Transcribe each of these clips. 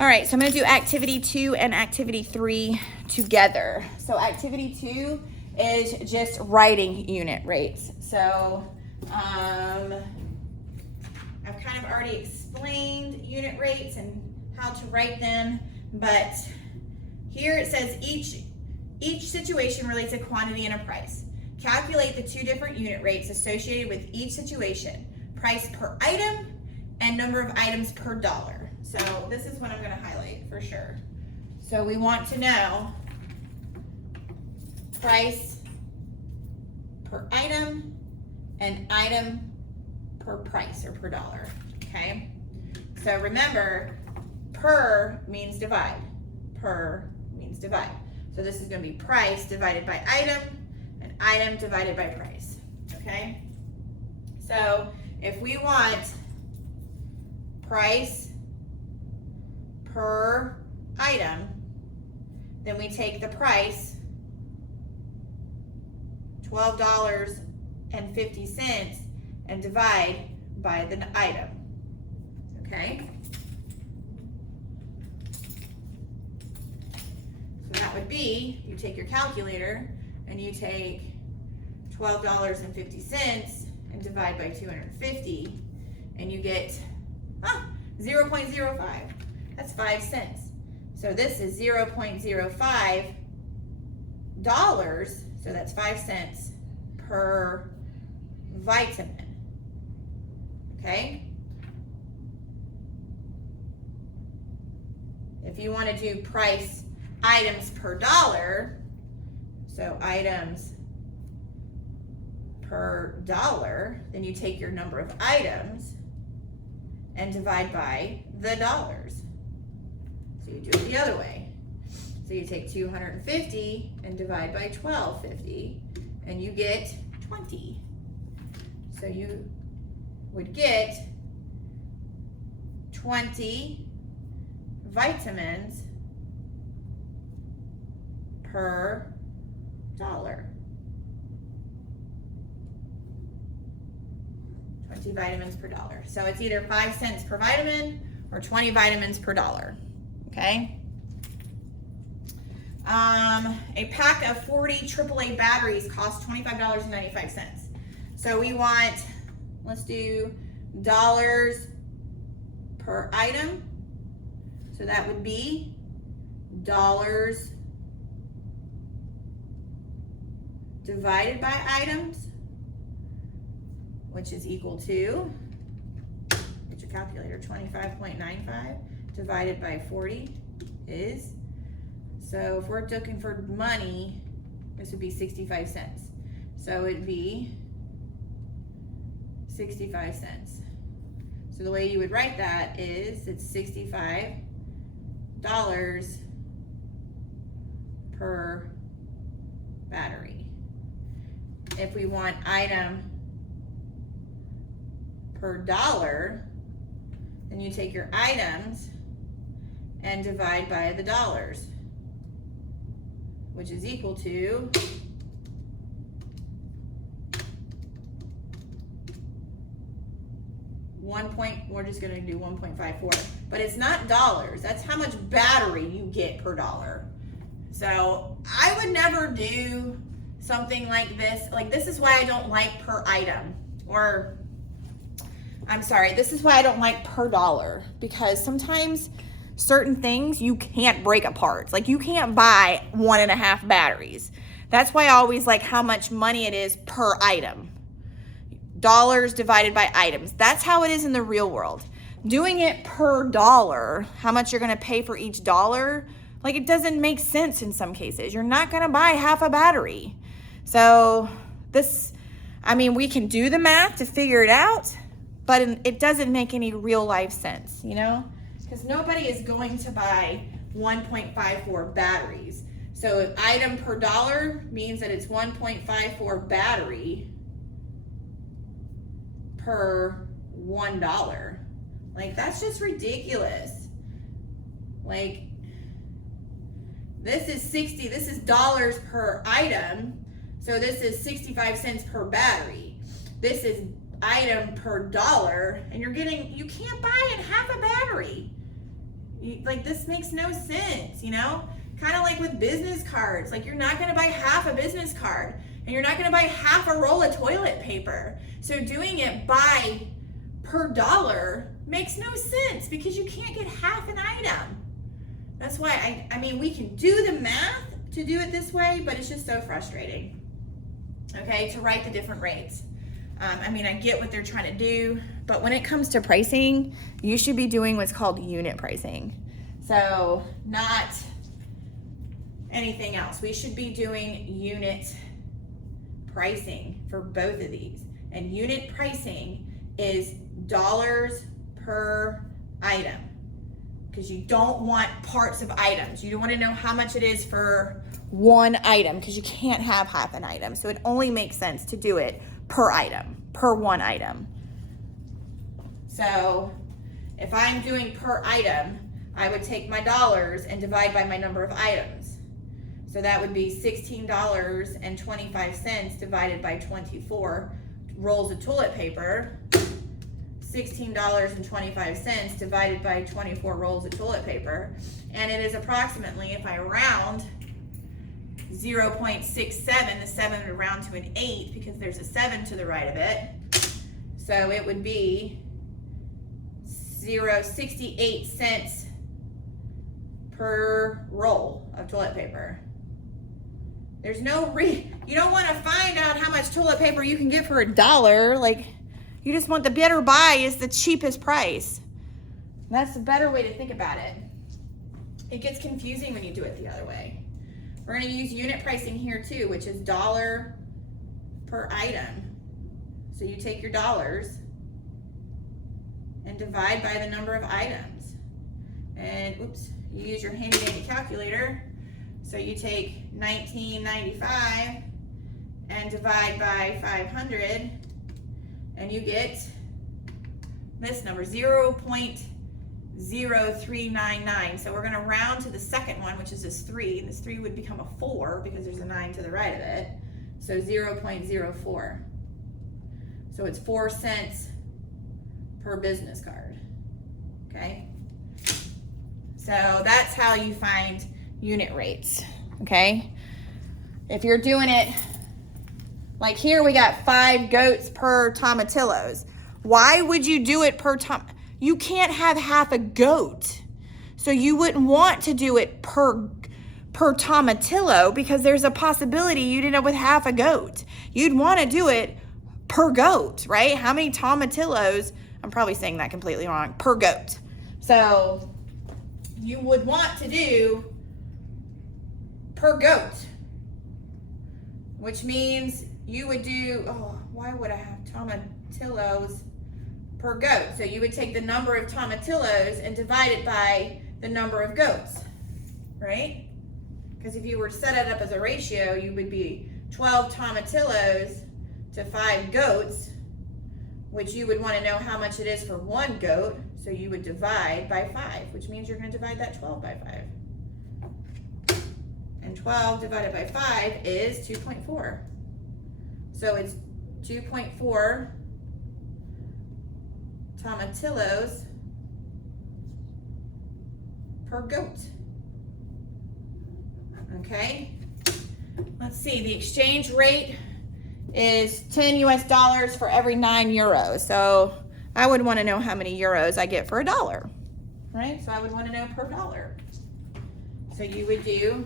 All right, so I'm gonna do activity 2 and activity 3 together. So activity 2 is just writing unit rates. So I've kind of already explained unit rates and how to write them, but here it says each situation relates a quantity and a price. Calculate the two different unit rates associated with each situation, price per item and number of items per dollar. So this is what I'm going to highlight for sure. So we want to know price per item and item per price or per dollar, okay? So remember, per means divide. Per means divide. So this is going to be price divided by item and item divided by price, okay? So if we want price per item, then we take the price, $12.50, and divide by the item, okay? So that would be, you take your calculator and you take $12.50 and divide by 250, and you get 0.05. That's 5 cents. So this is 0.05 dollars, so that's 5 cents per vitamin, okay? If you want to do price items per dollar, so items per dollar, then you take your number of items and divide by the dollars. So you do it the other way. So you take 250 and divide by 1250, and you get 20. So you would get 20 vitamins per dollar. 20 vitamins per dollar. So it's either 5 cents per vitamin or 20 vitamins per dollar, okay? A pack of 40 AAA batteries costs $25.95. So we want, let's do dollars per item. So that would be dollars divided by items, which is equal to, get your calculator, 25.95 divided by 40 is, so if we're looking for money, this would be 65 cents. So it'd be 65 cents. So the way you would write that is it's $65 per battery. If we want item per dollar, then you take your items and divide by the dollars, which is equal to we're just gonna do 1.54, but it's not dollars. That's how much battery you get per dollar. So I would never do something like this. Like, this is why I don't like per item, or I'm sorry, this is why I don't like per dollar, because sometimes certain things you can't break apart. Like, you can't buy 1.5 batteries. That's why I always like how much money it is per item. Dollars divided by items. That's how it is in the real world. Doing it per dollar, how much you're gonna pay for each dollar, like, it doesn't make sense in some cases. You're not gonna buy half a battery. So this, I mean, we can do the math to figure it out, but it doesn't make any real life sense, you know? Because nobody is going to buy 1.54 batteries. So item per dollar means that it's 1.54 battery per $1. Like, that's just ridiculous. Like, this is dollars per item. So this is 65 cents per battery. This is item per dollar, and you can't buy it half a battery. Like, this makes no sense, you know? Kind of like with business cards. Like, you're not going to buy half a business card, and you're not going to buy half a roll of toilet paper. So doing it by per dollar makes no sense because you can't get half an item. That's why I mean, we can do the math to do it this way, but it's just so frustrating, okay, to write the different rates. I mean, I get what they're trying to do, but when it comes to pricing, you should be doing what's called unit pricing. So not anything else. We should be doing unit pricing for both of these. And unit pricing is dollars per item, because you don't want parts of items. You don't want to know how much it is for one item, because you can't have half an item. So it only makes sense to do it per item, per one item. So if I'm doing per item, I would take my dollars and divide by my number of items. So that would be $16.25 divided by 24 rolls of toilet paper. $16.25 divided by 24 rolls of toilet paper. And it is approximately, if I round, 0.67, the 7 would round to an 8 because there's a 7 to the right of it. So it would be 0.68 cents per roll of toilet paper. There's no you don't want to find out how much toilet paper you can get for $1. Like, you just want the better buy is the cheapest price. That's the better way to think about it. It gets confusing when you do it the other way. We're going to use unit pricing here too, which is dollar per item. So you take your dollars and divide by the number of items. And oops, you use your handy dandy calculator. So you take $19.95 and divide by 500, and you get this number, 0.0399. So we're going to round to the second one, which is this 3. This 3 would become a 4 because there's a 9 to the right of it. So 0.04. So it's 4 cents per business card. Okay? So that's how you find unit rates. Okay? If you're doing it like here, we got 5 goats per tomatillos. Why would you do it per You can't have half a goat. So you wouldn't want to do it per tomatillo because there's a possibility you'd end up with half a goat. You'd want to do it per goat, right? How many tomatillos? I'm probably saying that completely wrong. Per goat. So you would want to do per goat, which means you would do, why would I have tomatillos per goat? So you would take the number of tomatillos and divide it by the number of goats, right? Because if you were to set it up as a ratio, you would be 12 tomatillos to 5 goats, which you would want to know how much it is for one goat. So you would divide by 5, which means you're going to divide that 12 by 5. And 12 divided by 5 is 2.4. So it's 2.4 tomatillos per goat. Okay? Let's see, the exchange rate is 10 US dollars for every 9 euros. So I would want to know how many euros I get for $1, right? So I would want to know per dollar. So you would do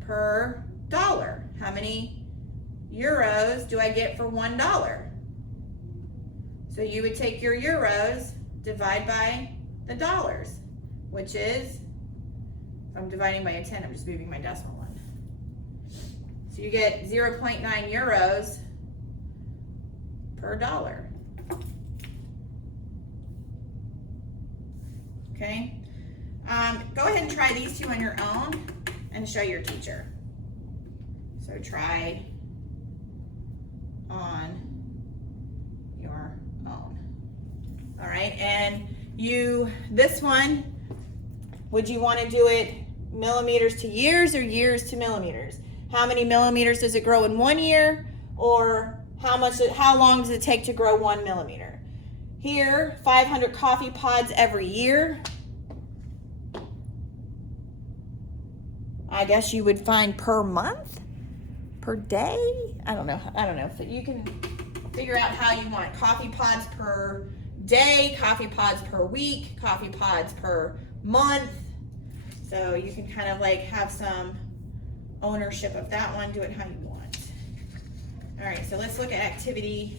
per dollar. How many euros do I get for $1? So you would take your euros, divide by the dollars, which is, if I'm dividing by a 10, I'm just moving my decimal one. So you get 0.9 euros per dollar. Okay? Go ahead and try these two on your own and show your teacher. So try on your own. All right, and this one, would you want to do it millimeters to years or years to millimeters? How many millimeters does it grow in 1 year, or how long does it take to grow 1 millimeter? Here, 500 coffee pods every year. I guess you would find per month, per day. I don't know. So you can figure out how you want coffee pods per day, coffee pods per week, coffee pods per month. So you can kind of like have some ownership of that one. Do it how you want. All right, so let's look at activity.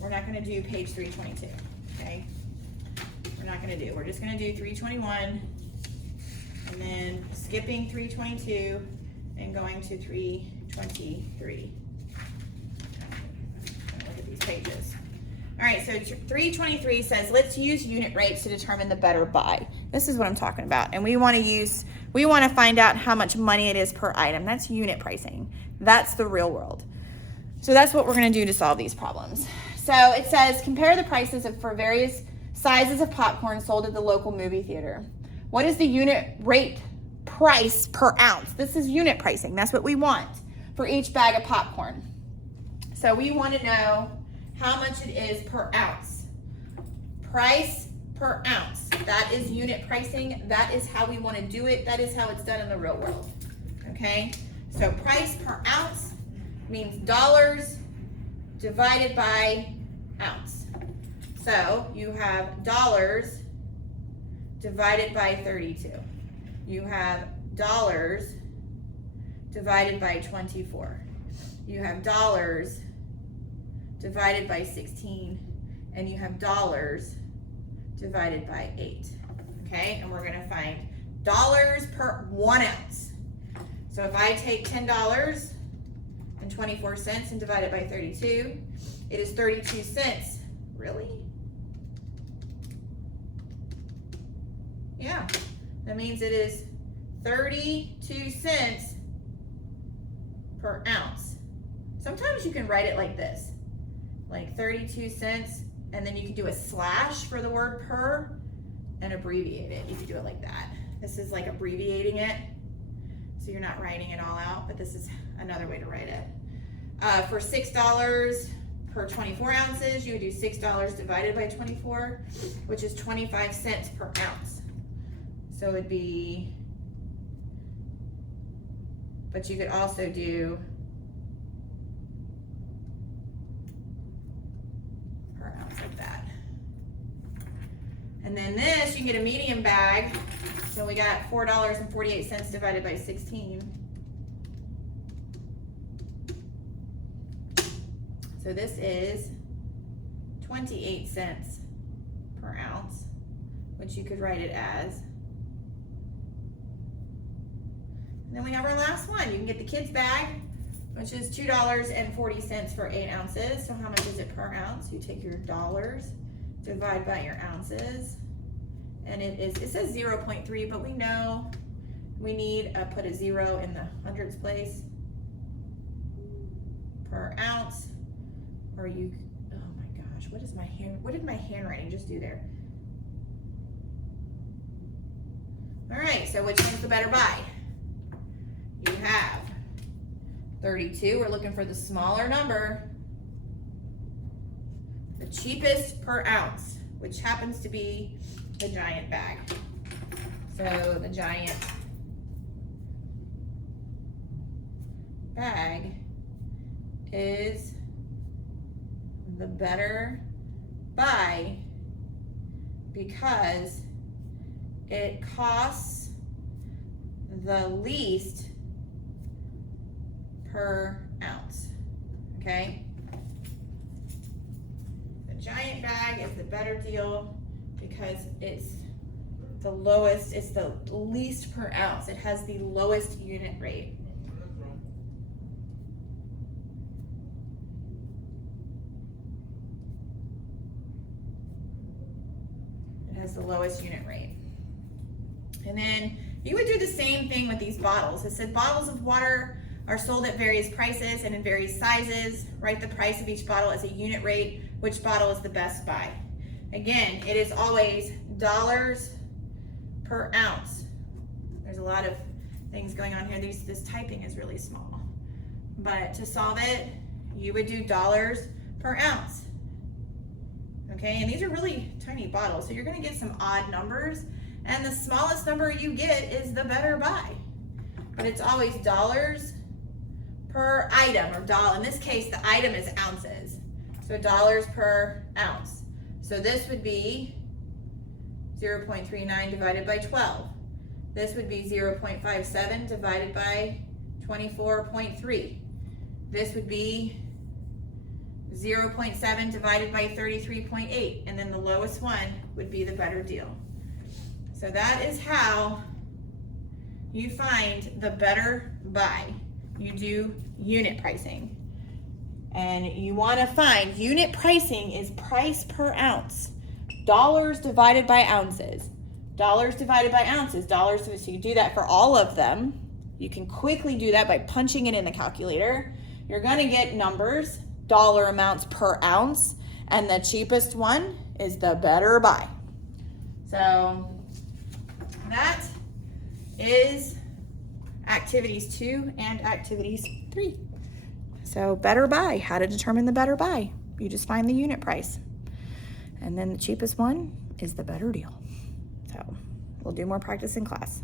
We're not going to do page 322, okay? We're just going to do 321 and then skipping 322 and going to 323. Look at these pages. All right, so 323 says, let's use unit rates to determine the better buy. This is what I'm talking about. And we want to find out how much money it is per item. That's unit pricing. That's the real world. So that's what we're going to do to solve these problems. So it says, compare the prices for various sizes of popcorn sold at the local movie theater. What is the unit rate price per ounce? This is unit pricing. That's what we want for each bag of popcorn. So we want to know how much it is per ounce. Price per ounce. That is unit pricing. That is how we want to do it. That is how it's done in the real world. Okay? So price per ounce means dollars divided by ounce. So you have dollars divided by 32. You have dollars divided by 24. You have dollars divided by 16. And you have dollars divided by 8. Okay, and we're gonna find dollars per 1 ounce. So if I take $10.24 and divide it by 32, it is 32 cents. Really? Yeah, that means it is 32 cents per ounce. Sometimes you can write it like this, like 32 cents, and then you can do a slash for the word per and abbreviate it. You can do it like that. This is like abbreviating it, so you're not writing it all out, but this is another way to write it. For $6 per 24 ounces, you would do $6 divided by 24, which is 25 cents per ounce. So it'd be, but you could also do per ounce like that. And then this, you can get a medium bag. So we got $4.48 divided by 16. So this is 28 cents per ounce, which you could write it as. And then we have our last one. You can get the kids bag, which is $2.40 for 8 ounces. So how much is it per ounce? You take your dollars, divide by your ounces, and it says 0.3, but we know we need to put a 0 in the hundreds place per ounce. Or you, oh my gosh, what did my handwriting just do there? All right, so which one's the better buy? You have 32, we're looking for the smaller number, the cheapest per ounce, which happens to be the giant bag. So the giant bag is the better buy because it costs the least per ounce, okay? The giant bag is the better deal because it's the lowest, it's the least per ounce. It has the lowest unit rate. It has the lowest unit rate. And then you would do the same thing with these bottles. It said bottles of water are sold at various prices and in various sizes. Write the price of each bottle as a unit rate. Which bottle is the best buy? Again, it is always dollars per ounce. There's a lot of things going on here. This typing is really small. But to solve it, you would do dollars per ounce. Okay, and these are really tiny bottles, so you're gonna get some odd numbers. And the smallest number you get is the better buy. But it's always dollars per item, or dollar. In this case, the item is ounces. So dollars per ounce. So this would be 0.39 divided by 12. This would be 0.57 divided by 24.3. This would be 0.7 divided by 33.8. And then the lowest one would be the better deal. So that is how you find the better buy. You do unit pricing. And you want to find unit pricing is price per ounce. Dollars divided by ounces. Dollars divided by ounces. Dollars, so you do that for all of them. You can quickly do that by punching it in the calculator. You're going to get numbers, dollar amounts per ounce, and the cheapest one is the better buy. So that is activities 2 and activities 3. So better buy, how to determine the better buy. You just find the unit price. And then the cheapest one is the better deal. So we'll do more practice in class.